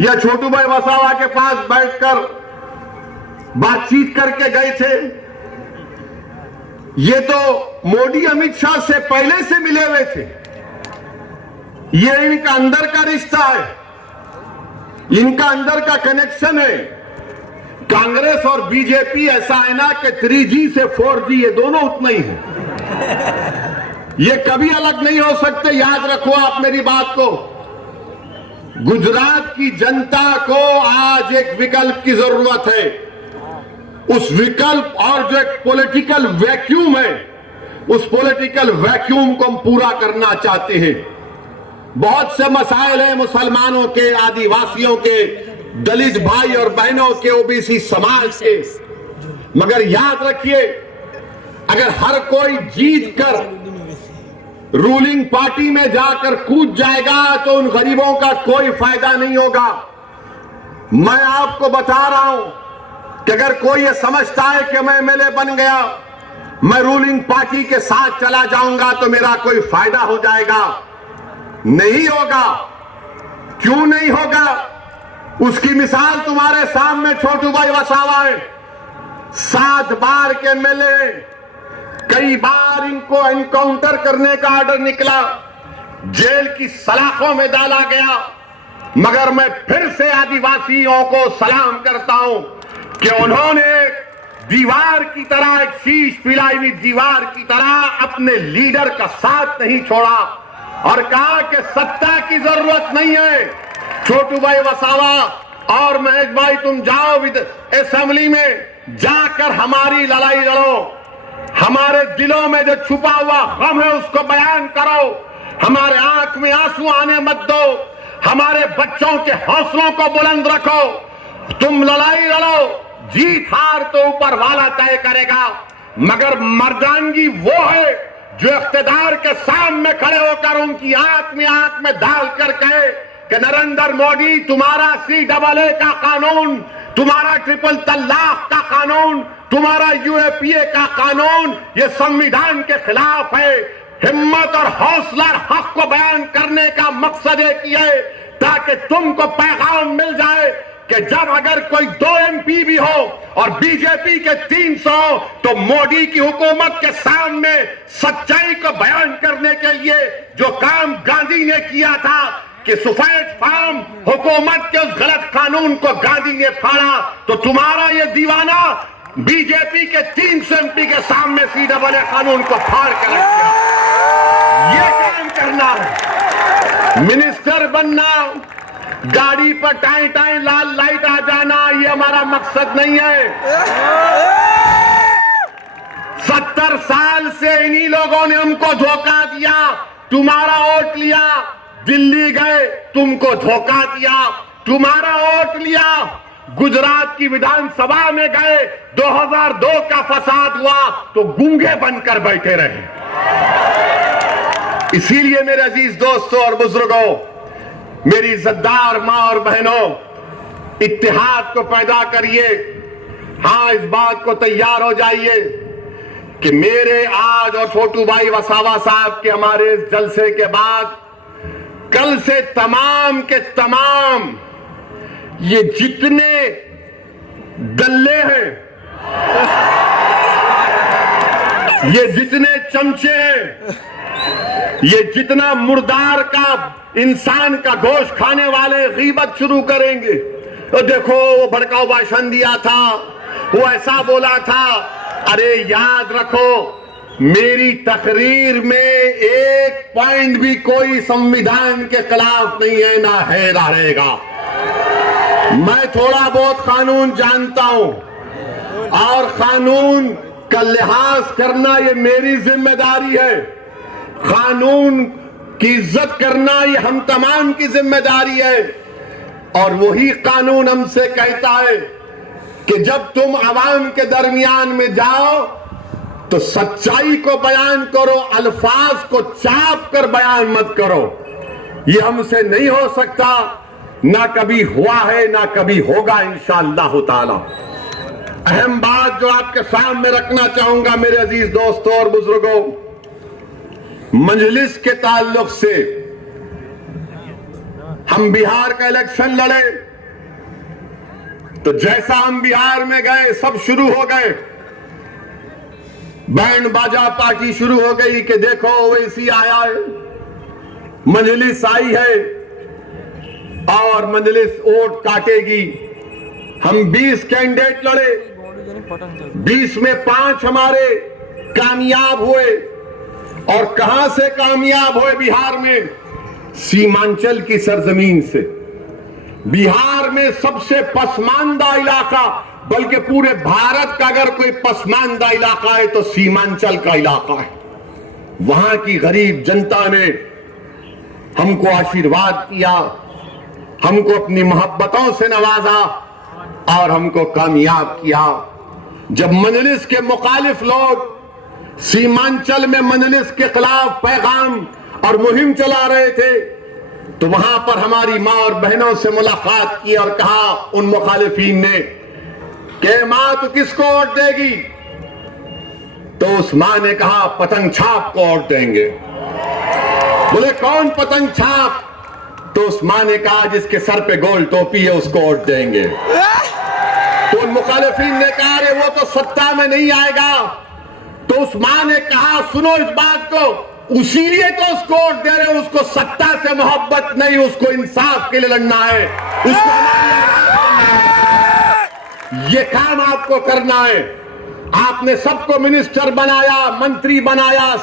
या छोटू भाई वसावा के पास बैठकर बातचीत करके गए थे। ये तो मोदी अमित शाह से पहले से मिले हुए थे। ये इनका अंदर का रिश्ता है, इनका अंदर का कनेक्शन है। कांग्रेस और बीजेपी ऐसा है ना कि 3G से 4G ये दोनों उतना ही है, ये कभी अलग नहीं हो सकते। याद रखो आप मेरी बात को। गुजरात की जनता को आज एक विकल्प की जरूरत है। उस विकल्प और जो एक पॉलिटिकल वैक्यूम है, उस पॉलिटिकल वैक्यूम को हम पूरा करना चाहते हैं। बहुत से मसाइल हैं मुसलमानों के, आदिवासियों के, दलित भाई और बहनों के, ओबीसी समाज के, मगर याद रखिए अगर हर कोई जीत कर रूलिंग पार्टी में जाकर कूद जाएगा तो उन गरीबों का कोई फायदा नहीं होगा। मैं आपको बता रहा हूं कि अगर कोई ये समझता है कि मैं एमएलए बन गया, मैं रूलिंग पार्टी के साथ चला जाऊंगा तो मेरा कोई फायदा हो जाएगा, नहीं होगा। क्यों नहीं होगा? उसकी मिसाल तुम्हारे सामने छोटू भाई वसावा है। 7 बार के एमएलए, कई बार इनको एनकाउंटर करने का ऑर्डर निकला, जेल की सलाखों में डाला गया, मगर मैं फिर से आदिवासियों को सलाम करता हूं कि उन्होंने दीवार की तरह, एक शीश पिलाई हुई दीवार की तरह अपने लीडर का साथ नहीं छोड़ा और कहा कि सत्ता की जरूरत नहीं है। छोटू भाई वसावा और महेश भाई, तुम जाओ असेंबली में जाकर हमारी लड़ाई लड़ो, हमारे दिलों में जो छुपा हुआ गम है उसको बयान करो, हमारे आंख में आंसू आने मत दो, हमारे बच्चों के हौसलों को बुलंद रखो। तुम लड़ाई लड़ो, जीत हार तो ऊपर वाला तय करेगा, मगर मर्दानगी वो है जो इख्तिदार के सामने खड़े होकर उनकी आंख में डाल कर कहे कि नरेंद्र मोदी, तुम्हारा CAA का कानून, तुम्हारा ट्रिपल तलाक का कानून, तुम्हारा UAPA का कानून ये संविधान के खिलाफ है। हिम्मत और हौसला हक को बयान करने का मकसद एक ही है ताकि तुमको पैगाम मिल जाए कि जब अगर कोई 2 MP भी हो और बीजेपी के 300 तो मोदी की हुकूमत के सामने सच्चाई को बयान करने के लिए जो काम गांधी ने किया था कि सफेद फार्म हुकूमत के उस गलत कानून को गांधी ने फाड़ा, तो तुम्हारा ये दीवाना बीजेपी के 300 MP के सामने CAA कानून को फाड़ कर रख दिया। ये काम करना है, मिनिस्टर बनना, गाड़ी पर टाई टाई लाल लाइट आ जाना, ये हमारा मकसद नहीं है। 70 साल से इन्हीं लोगों ने हमको धोखा दिया। तुम्हारा वोट लिया, दिल्ली गए, तुमको धोखा दिया, तुम्हारा वोट लिया, गुजरात की विधानसभा में गए, 2002 का फसाद हुआ तो गूंगे बनकर बैठे रहे। इसीलिए मेरे अजीज दोस्तों और बुजुर्गों, मेरी इज्जतदार मां और बहनों, इत्तेहाद को पैदा करिए। हां, इस बात को तैयार हो जाइए कि मेरे आज और छोटू भाई वसावा साहब के हमारे इस जलसे के बाद कल से तमाम के तमाम ये जितने दल्ले हैं, ये जितने चमचे हैं, ये जितना मुर्दार का इंसान का गोश्त खाने वाले गीबत शुरू करेंगे। तो देखो वो भड़काऊ भाषण दिया था, वो ऐसा बोला था। अरे याद रखो, मेरी तकरीर में एक पॉइंट भी कोई संविधान के खिलाफ नहीं है, ना है ना रहेगा। मैं थोड़ा बहुत कानून जानता हूं और कानून का लिहाज करना ये मेरी जिम्मेदारी है। कानून की इज्जत करना ये हम तमाम की जिम्मेदारी है। और वही कानून हमसे कहता है कि जब तुम आवाम के दरमियान में जाओ तो सच्चाई को बयान करो, अल्फाज को चाप कर बयान मत करो। ये हमसे नहीं हो सकता, ना कभी हुआ है ना कभी होगा इंशाअल्लाह ताला। अहम बात जो आपके सामने रखना चाहूंगा मेरे अजीज दोस्तों और बुजुर्गों, मजलिस के ताल्लुक से हम बिहार का इलेक्शन लड़े तो जैसा हम बिहार में गए सब शुरू हो गए, बैंड बाजा पार्टी शुरू हो गई कि देखो ओवैसी आया है, मजलिस आई है और मजलिस वोट काटेगी। हम 20 कैंडिडेट लड़े, 20 में 5 हमारे कामयाब हुए। और कहां से कामयाब हुए बिहार में? सीमांचल की सरजमीन से। बिहार में सबसे पसमानदा इलाका, बल्कि पूरे भारत का अगर कोई पसमानदा इलाका है तो सीमांचल का इलाका है। वहां की गरीब जनता ने हमको आशीर्वाद किया, हमको अपनी मोहब्बतों से नवाजा और हमको कामयाब किया। जब मजलिस के मुखालिफ लोग सीमांचल में मजलिस के खिलाफ पैगाम और मुहिम चला रहे थे तो वहां पर हमारी मां और बहनों से मुलाकात की और कहा उन मुखालिफिन ने कि मां तू किसको वोट देगी? तो उस मां ने कहा पतंग छाप को वोट देंगे। बोले कौन पतंग छाप? तो उस मां ने कहा जिसके सर पे गोल टोपी है उसको वोट देंगे। तो उन मुखालिफिन ने कहा अरे वो तो सत्ता में नहीं आएगा। तो उस मां ने कहा सुनो इस बात को, उसीलिए तो उसको वोट दे रहे हो, उसको सत्ता से मोहब्बत नहीं, उसको इंसाफ के लिए लड़ना है, उसको ये काम आपको करना है। आपने सबको मिनिस्टर बनाया, मंत्री बनाया,